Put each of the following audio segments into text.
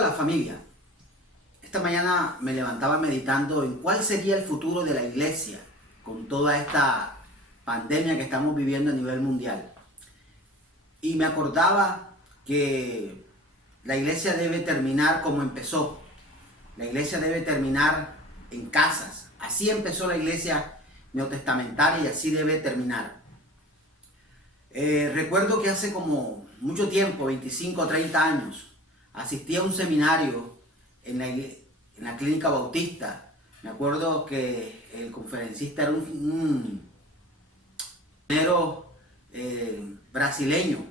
Hola familia, esta mañana me levantaba meditando en cuál sería el futuro de la iglesia con toda esta pandemia que estamos viviendo a nivel mundial. Y me acordaba que la iglesia debe terminar como empezó. La iglesia debe terminar en casas. Así empezó la iglesia neotestamentaria y así debe terminar. Recuerdo que hace como mucho tiempo, 25 o 30 años, asistí a un seminario en la Clínica Bautista. Me acuerdo que el conferencista era un misionero brasileño.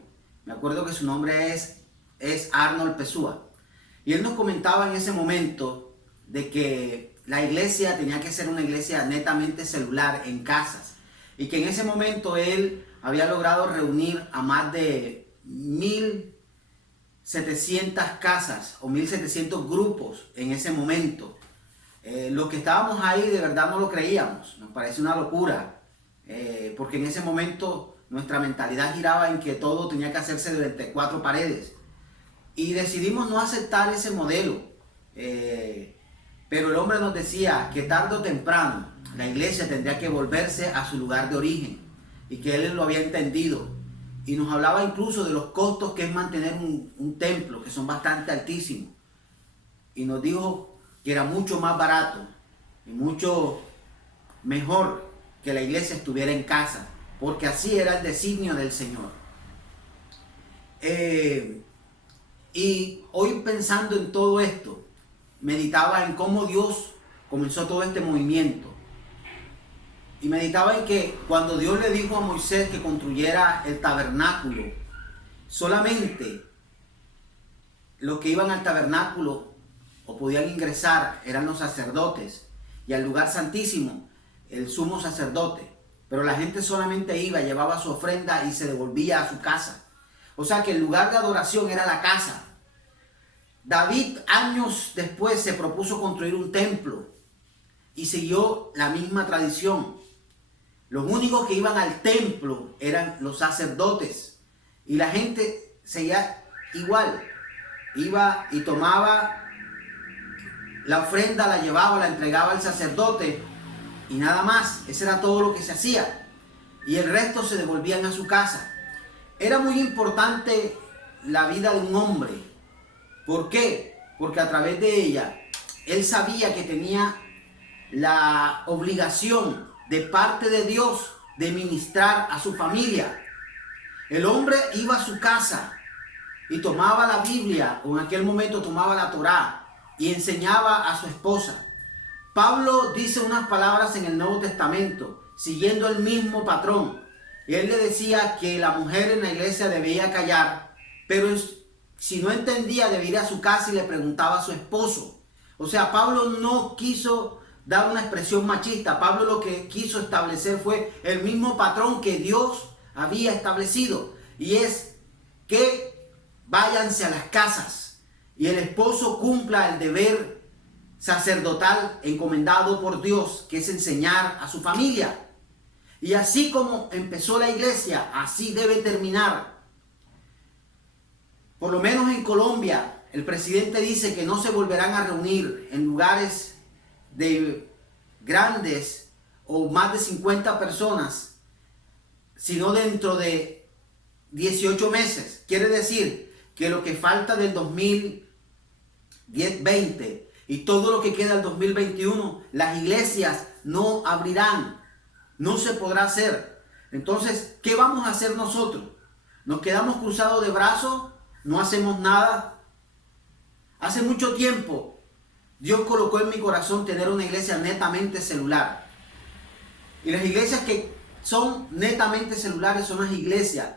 Me acuerdo que su nombre es Arnold Pessoa. Y él nos comentaba en ese momento de que la iglesia tenía que ser una iglesia netamente celular en casas. Y que en ese momento él había logrado reunir a más de 1,700 casas o 1,700 grupos en ese momento. Los que estábamos ahí de verdad no lo creíamos, nos parece una locura, porque en ese momento nuestra mentalidad giraba en que todo tenía que hacerse de 4 paredes. Y decidimos no aceptar ese modelo, pero el hombre nos decía que tarde o temprano la iglesia tendría que volverse a su lugar de origen y que él lo había entendido. Y nos hablaba incluso de los costos que es mantener un templo, que son bastante altísimos. Y nos dijo que era mucho más barato y mucho mejor que la iglesia estuviera en casa, porque así era el designio del Señor. Y hoy pensando en todo esto, meditaba en cómo Dios comenzó todo este movimiento. Y meditaba en que cuando Dios le dijo a Moisés que construyera el tabernáculo, solamente los que iban al tabernáculo o podían ingresar eran los sacerdotes, y al lugar santísimo el sumo sacerdote. Pero la gente solamente iba, llevaba su ofrenda y se devolvía a su casa. O sea que el lugar de adoración era la casa. David años después se propuso construir un templo y siguió la misma tradición. Los únicos que iban al templo eran los sacerdotes y la gente seguía igual. Iba y tomaba la ofrenda, la llevaba, la entregaba al sacerdote y nada más. Ese era todo lo que se hacía. Y el resto se devolvían a su casa. Era muy importante la vida de un hombre. ¿Por qué? Porque a través de ella él sabía que tenía la obligación de parte de Dios de ministrar a su familia. El hombre iba a su casa y tomaba la Biblia, o en aquel momento tomaba la Torá, y enseñaba a su esposa. Pablo dice unas palabras en el Nuevo Testamento, siguiendo el mismo patrón. Y él le decía que la mujer en la iglesia debía callar, pero si no entendía debía ir a su casa y le preguntaba a su esposo. O sea, Pablo no quiso dar una expresión machista. Pablo lo que quiso establecer fue el mismo patrón que Dios había establecido, y es que váyanse a las casas y el esposo cumpla el deber sacerdotal encomendado por Dios, que es enseñar a su familia. Y así como empezó la iglesia, así debe terminar. Por lo menos en Colombia, el presidente dice que no se volverán a reunir en lugares de grandes o más de 50 personas, sino dentro de 18 meses. Quiere decir que lo que falta del 2020 y todo lo que queda del 2021, las iglesias no abrirán, no se podrá hacer. Entonces, ¿qué vamos a hacer nosotros? ¿Nos quedamos cruzados de brazos? ¿No hacemos nada? Hace mucho tiempo Dios colocó en mi corazón tener una iglesia netamente celular. Y las iglesias que son netamente celulares son las iglesias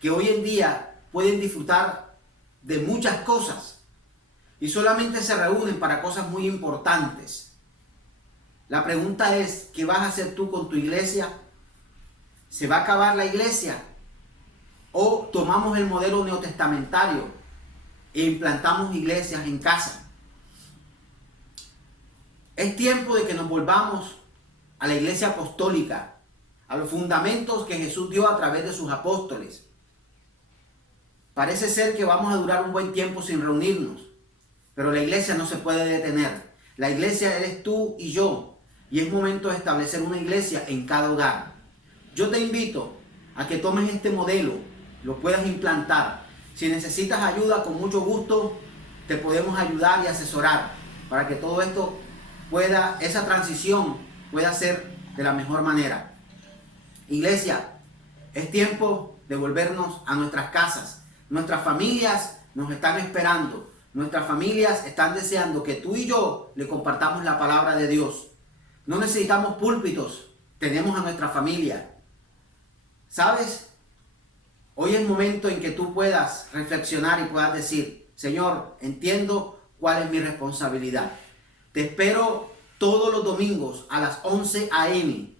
que hoy en día pueden disfrutar de muchas cosas y solamente se reúnen para cosas muy importantes. La pregunta es, ¿qué vas a hacer tú con tu iglesia? ¿Se va a acabar la iglesia? ¿O tomamos el modelo neotestamentario e implantamos iglesias en casa? Es tiempo de que nos volvamos a la iglesia apostólica, a los fundamentos que Jesús dio a través de sus apóstoles. Parece ser que vamos a durar un buen tiempo sin reunirnos. pero la iglesia no se puede detener. La iglesia eres tú y yo, y es momento de establecer una iglesia en cada hogar. Yo te invito a que tomes este modelo, lo puedas implantar. Si necesitas ayuda, con mucho gusto te podemos ayudar y asesorar para que todo esto pueda, esa transición pueda ser de la mejor manera. Iglesia, es tiempo de volvernos a nuestras casas. Nuestras familias nos están esperando. Nuestras familias están deseando que tú y yo le compartamos la palabra de Dios. No necesitamos púlpitos, tenemos a nuestra familia. ¿Sabes? Hoy es el momento en que tú puedas reflexionar y puedas decir, Señor, entiendo cuál es mi responsabilidad. Te espero todos los domingos a las 11 a.m.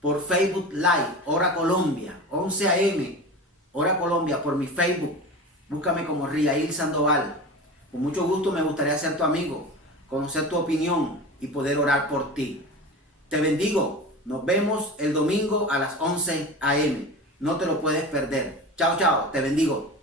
por Facebook Live, Hora Colombia, 11 a.m. Hora Colombia, por mi Facebook. Búscame como Riail Sandoval. Con mucho gusto me gustaría ser tu amigo, conocer tu opinión y poder orar por ti. Te bendigo. Nos vemos el domingo a las 11 a.m. No te lo puedes perder. Chao, chao. Te bendigo.